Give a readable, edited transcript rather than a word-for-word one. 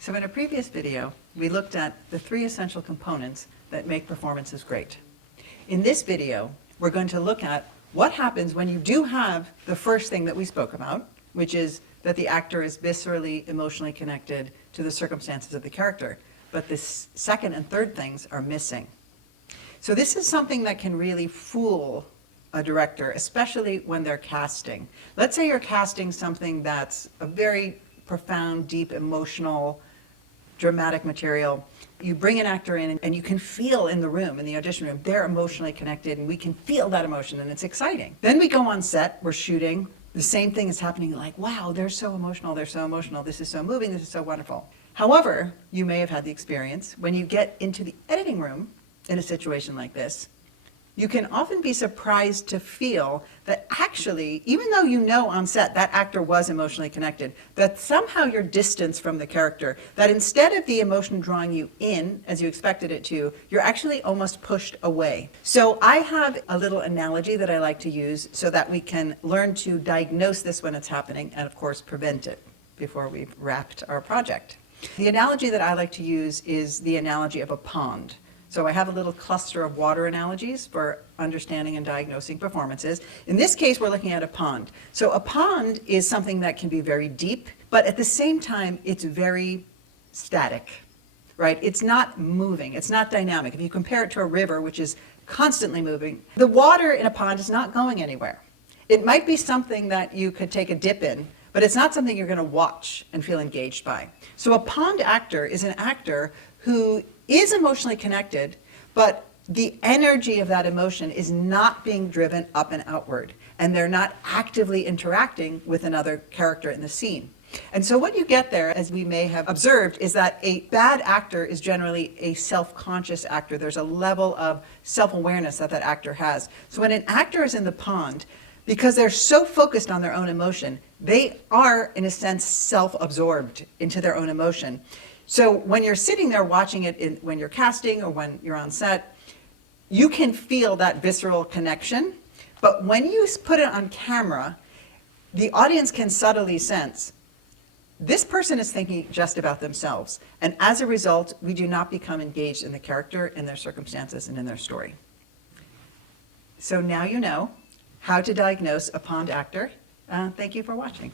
So in a previous video, we looked at the 3 essential components that make performances great. In this video, we're going to look at what happens when you do have the first thing that we spoke about, which is that the actor is viscerally, emotionally connected to the circumstances of the character. But the second and third things are missing. So this is something that can really fool a director, especially when they're casting. Let's say you're casting something that's a very profound, deep, emotional, dramatic material. You bring an actor in and you can feel in the room, in the audition room, they're emotionally connected and we can feel that emotion and it's exciting. Then we go on set, we're shooting, the same thing is happening, like, wow, they're so emotional, this is so moving, this is so wonderful. However, you may have had the experience, when you get into the editing room in a situation like this, you can often be surprised to feel that actually, even though you know on set that actor was emotionally connected, that somehow you're distanced from the character, that instead of the emotion drawing you in, as you expected it to, you're actually almost pushed away. So I have a little analogy that I like to use so that we can learn to diagnose this when it's happening and, of course, prevent it before we've wrapped our project. The analogy that I like to use is the analogy of a pond. So I have a little cluster of water analogies for understanding and diagnosing performances. In this case, we're looking at a pond. So a pond is something that can be very deep, but at the same time, it's very static, right? It's not moving, it's not dynamic. If you compare it to a river, which is constantly moving, the water in a pond is not going anywhere. It might be something that you could take a dip in, but it's not something you're going to watch and feel engaged by. So a pond actor is an actor who is emotionally connected, but the energy of that emotion is not being driven up and outward, and they're not actively interacting with another character in the scene. And so what you get there, as we may have observed, is that a bad actor is generally a self-conscious actor. There's a level of self-awareness that that actor has. So when an actor is in the pond, because they're so focused on their own emotion, they are, in a sense, self-absorbed into their own emotion. So when you're sitting there watching it, when you're casting or when you're on set, you can feel that visceral connection. But when you put it on camera, the audience can subtly sense this person is thinking just about themselves. And as a result, we do not become engaged in the character, in their circumstances, and in their story. So now you know how to diagnose a pond actor. Thank you for watching.